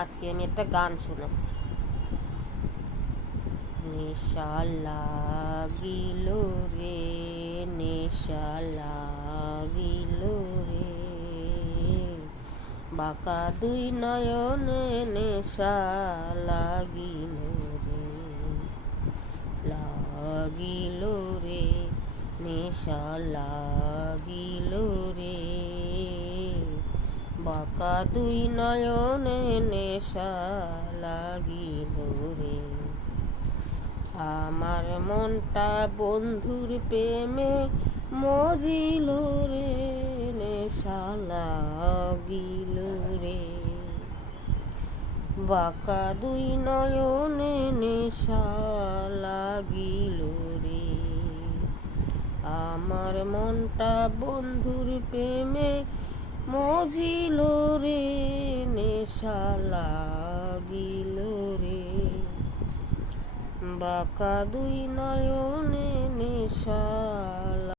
আজকে আমি একটা গান শোনাচ্ছি। নেশা লাগিল রে, নেশা লাগিল রে, বাঁকা দুই নয়নে নেশা লাগিল রে, লাগিল রে, নেশা লাগিল রে, বাঁকা দুই নয়নে নেশা লাগিল রে। আমার মনটা বন্ধুর প্রেমে মজিল রে, নেশা লাগিল রে, বাঁকা দুই নয়নে নেশা লাগিল রে। আমার মনটা বন্ধুর প্রেমে মজিল রে, নেশা লাগিল রে, বাঁকা দুই নয়নে নেশা